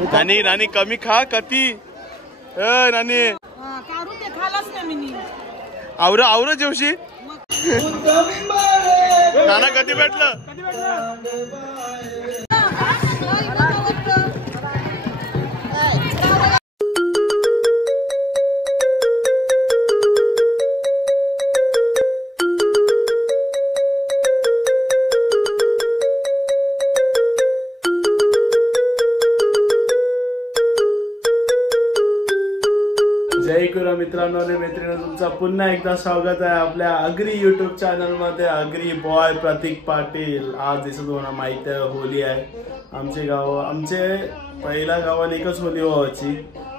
नानी नानी कमी खा कती नानी आवरा आवरा जेवशी नाना कधी भेटलं जय गुरु मित्रांनो आणि मैत्रिणींनो, तुमचा पुन्हा एकदा स्वागत आहे आपल्या अग्री यूट्यूब चॅनल मध्ये. अग्री बॉय प्रतीक पाटील. आज दिसत होणार माहिती आहे होली आहे. आमचे पहिल्या गावात एकच होली व्हायची,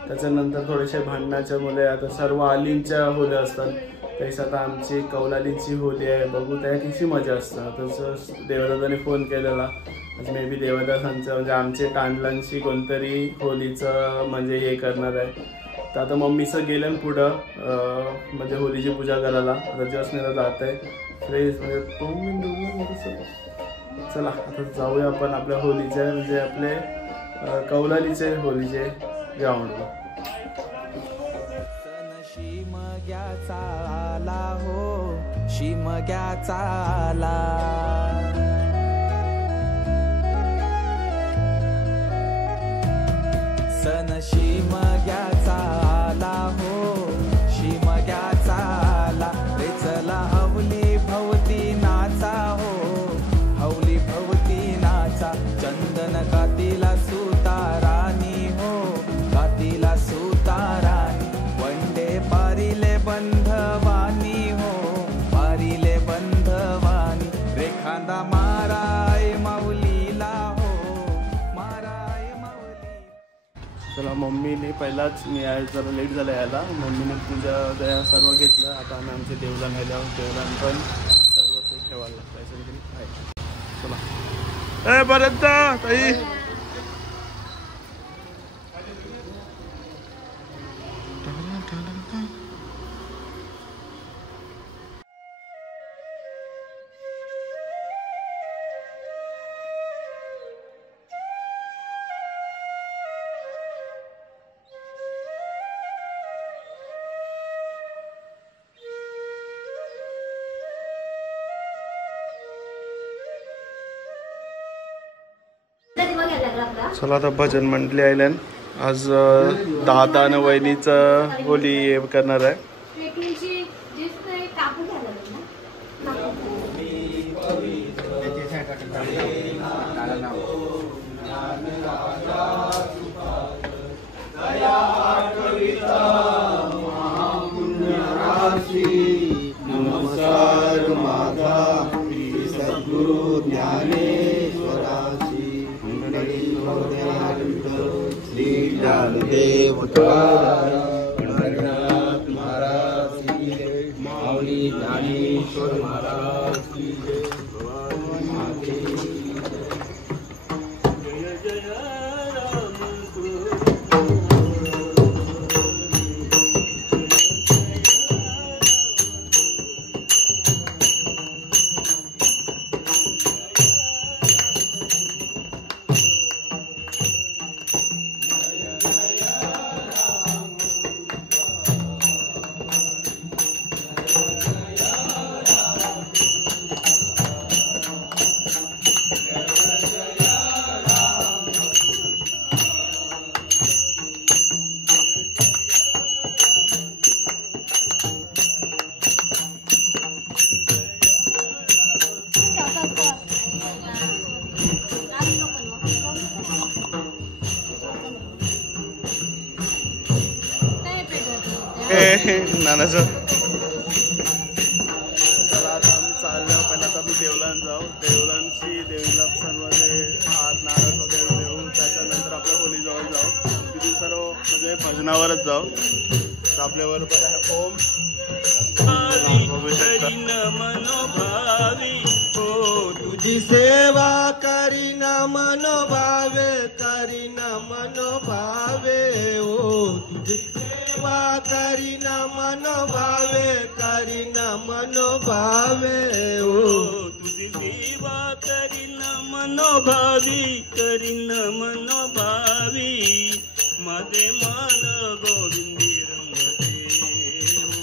त्याच्यानंतर थोडेसे भांडणाच्या मुले आता सर्व आलींच्या होल्या असतात. तरीच आता आमची कौलालींची होली आहे. बघू त्या किती मजा असतं. तसं देवदादाने फोन केलेला, मे बी देवदासांचं म्हणजे आमचे कांडलांची कोणतरी होलीचं म्हणजे हे करणार आहे. तर आता मम्मीचं गेलं पुढं म्हणजे होलीची पूजा करायला. आता जसनेला जात आहे फ्रेश म्हणजे चला आता जाऊया आपण आपल्या होलीचे म्हणजे आपले कौलालीचे होलीचे ग्राउंडवर. शिमग्याचा आला हो शिमग्याचा आला, सन शिमग्याचा आला हो शिमग्याचा आला रे. चला हवली भवती नाचा हो हवली भवती नाचा. चंदन कातीला सुतारानी हो कातीला सुतारानी. वंडे पारिले बंधवानी हो पारिले बंधवानी. रेखांदा माराय माऊलीला हो माराय माऊली. चला मम्मीने पहिलाच मी जरा लेट झाला यायला. मम्मीने पूजा दया सर्व घेतलं. आता आम्ही आमचे देवलान गेल्यावर देवलान पण सर्व ते ठेवायला लागतं. चला ए परत ताई चला आता भजन मंडळी आयल्यान. आज दादा आणि वहिनीचं होली हे करणार आहे. नमस्कार माझा सद्गुरु ज्ञानेश्वराची श्री ज्ञानदेव महाराज माऊली ज्ञानेश्वर महाराज. नानाचं चला आता आम्ही चाललो. पहिला आता आम्ही देवलान जाऊ. देवलांशी देवीला सर्व ते हात नारळ वगैरे देऊन त्याच्यानंतर आपल्या होलीजवळ जाऊ. तिथे सर्व म्हणजे भजनावरच जाऊ. तर आपल्याबरोबर आहे ओम. मनोभावी हो तुझी सेवा करीन मनोभावे करीन मनोभावे हो तुझी सेवा करीन मनोभावे करीन मनोभावे हो तुझी सेवा करीन मनोभावी करीन मनोभावी माझे मन गोविंदी रंगले हो,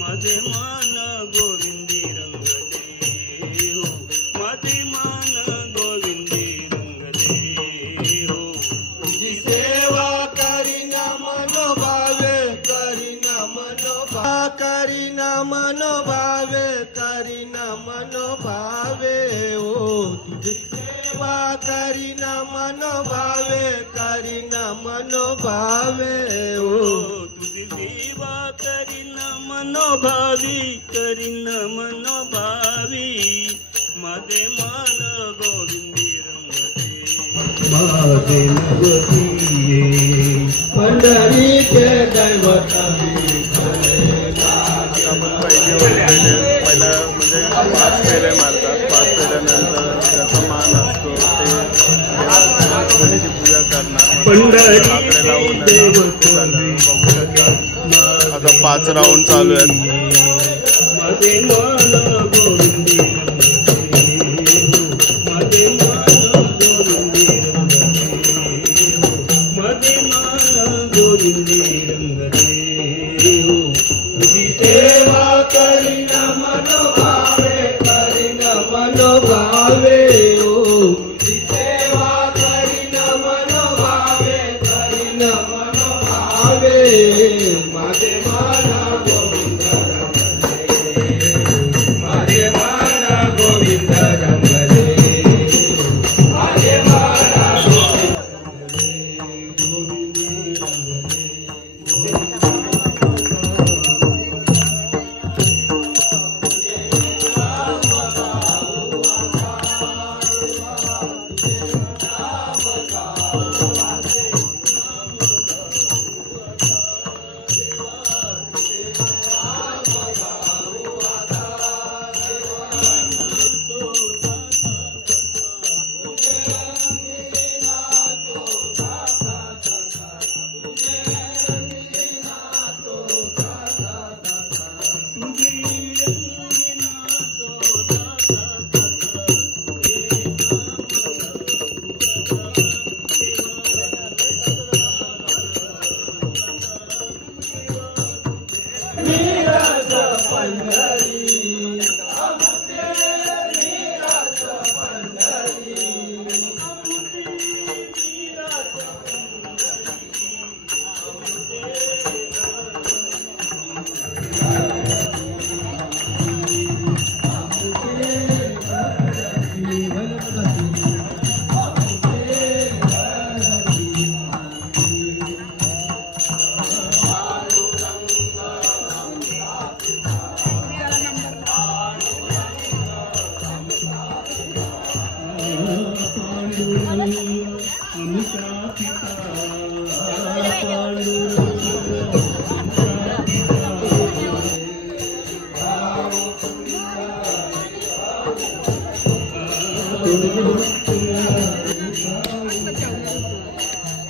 माझे मन गोविंदी रंगले हो, माझे मन गोविंदी रंगले हो. तुझी सेवा करीना मनोभावे, करीना मनोभावे, करीना मनोभावे, करीना मनोभावे हो. तुझी सेवा करीना मनोभावे, करीना मनोभावे हो. तुझी सेवा करीन मनोभावी, करीन मनोभावी, माझे मन गोविंदी रंगले. माझे नवतीये पंढरीचे दैवत पहिला म्हणजे 5 फेऱ्या मारतात. 5 फेऱ्यानंतर त्याचा मान असतो ते गणपतीची पूजा करणार. आता 5 राऊंड चालू आहेत. माझे मन गोविंदी रंगले हो, माझे मन गोविंदी रंगले हो, माझे मन गोविंदी रंगले हो. तुझी सेवा करीना मनोभावे, करीना मनोभावे हो. तुझी सेवा करीना मनोभावे, करीना मनोभावे, माझे मन गोविंद रंगले, माझे मन गोविंद रंगले, माझे मन गोविंद रंगले.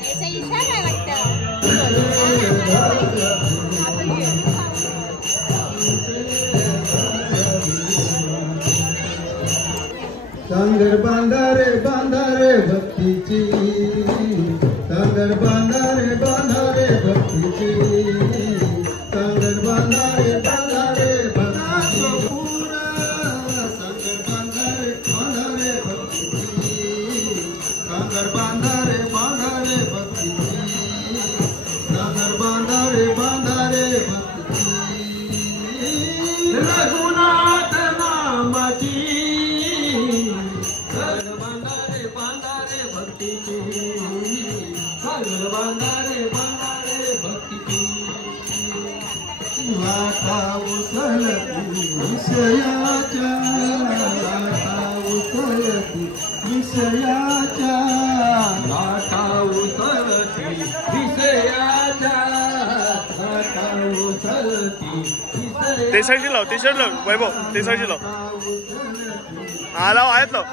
ऐसा इशारा लगता है. सांगर बांधारे बांधारे भक्तीची, सांगर बांधारे बांधारे भक्तीची, सांगर बांधारे बांधारे भक्तीची, सांगर बांधारे बांधारे भक्तीची, सांगर बांधारे बांधारे भक्तीची, सांगर बांधारे बांधारे भक्तीची. रघुनाथ नामाची बांधारे बांधारे भक्तीची, सागर बांधारे बांधारे भक्तीची. लाटा उसळती विषयाच्या, लाटा उसळती विषयाच्या, लाटा उसळती विषयाच्या, लाटा उसळती विषयाच्या. ते साईडची लाव, ते साईड लाव वैभव, ते साईडची लाव. हा लाव, आहेत लाव.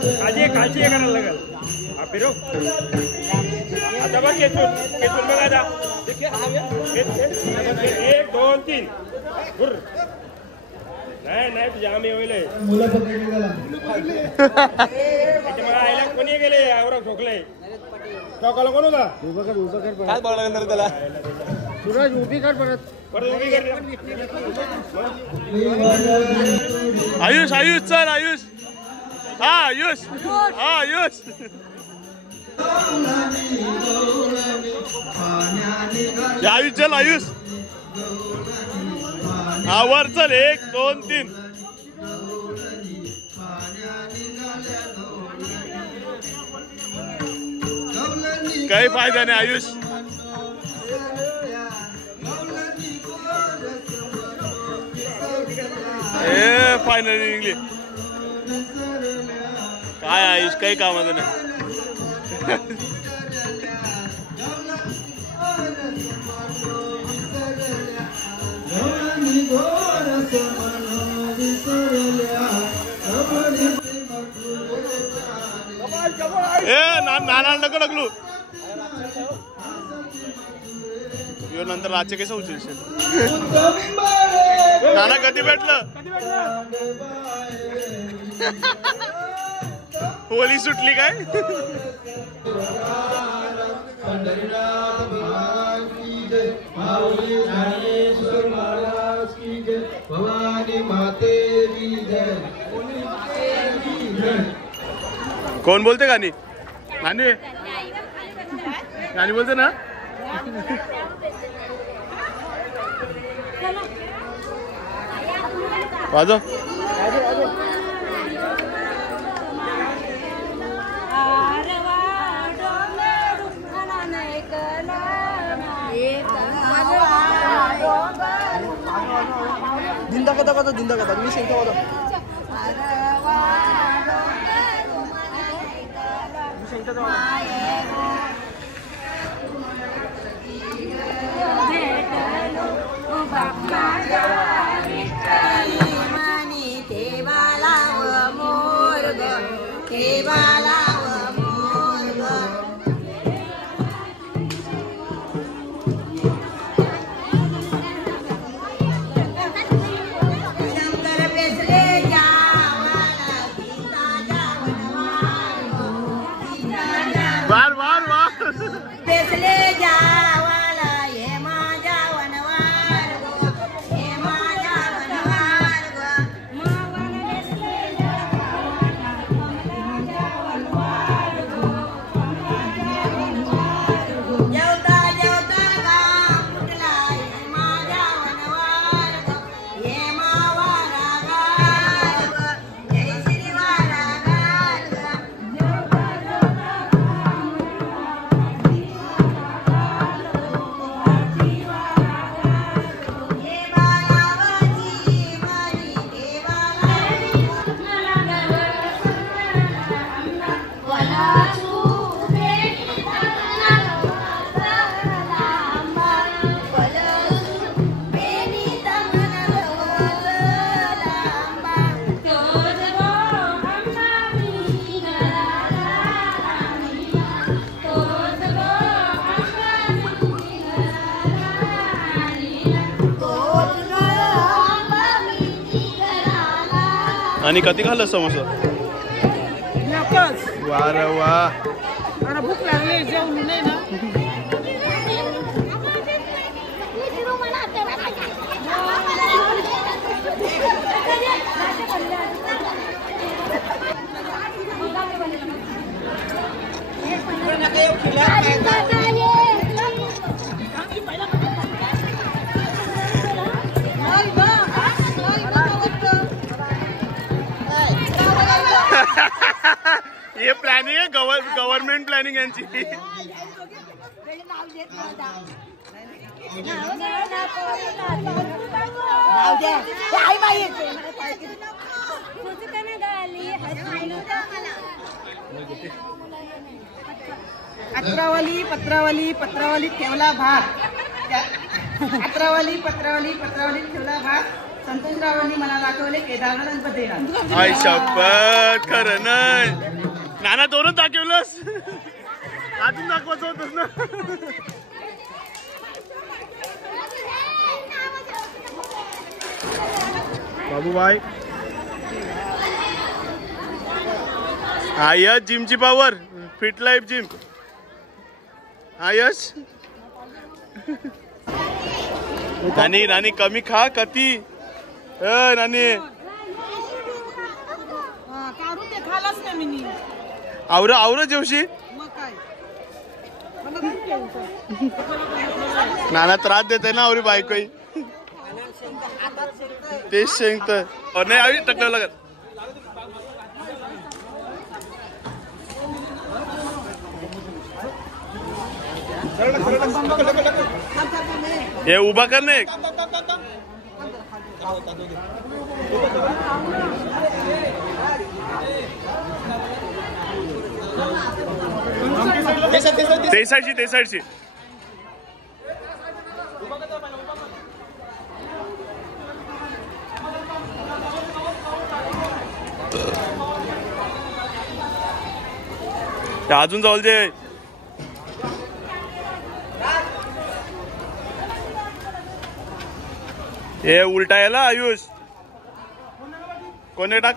काळजी करायला लागेल. हा फिरो आता बघ केसून बघा आता. 1 2 3 गुर. नाही तुझ्या आम्ही होईल त्याच्या आईला कोणी गेले आवरा ठोकले. ठोकाला कोण होता? काय बघायला लागणार त्याला? सूरज उभी कर परत उभी कर. आयुष चल आयुष. हा आयुष. आयुष चल आयुष. हा वर चल 1 2 3. काही फायदा नाही आयुष. फायनल निघली. काय आयुष काही कामाचं नाही. नाना नको लागलो. नंतर रातचे कसं उचलशील? नाना कधी भेटलं? होली सुटली काय? कोण बोलते गाणी? गाणी बोलते ना. वाजव. दिंदा कदा मी शेंगतो होतो. आणि कधी खाल्लं समोसा? वा रे वा. भूक लागली जेवण नाही ना. ये प्लॅनिंग आहे गव्हर्नमेंट प्लॅनिंग यांची. पत्रावली ठेवला भात. पत्रावली ठेवला भात. संतोषरावांनी मला दाखवले केदारनाथ बद्रीनाथ. आई शपथ खरं नाही नाना दोनच दाखवलंस अजून दाखवायचं होतच ना. बाबूबाई हा यश जिमची पावर फिट लाईफ जिम. हा यश नानी नानी कमी खा कती नानी काढून ते खालाच नाही मी. आवर आवर जेवशी मग काय मला भूक लागली. नाना त्रास देते ना आवरी बायकोई तेच शेंगत नाही आवी टकलं लागत. हे उभा कर ना एक. ते साईडची अजून जाऊ दे. हे उलटा याला आयुष कोणी टाक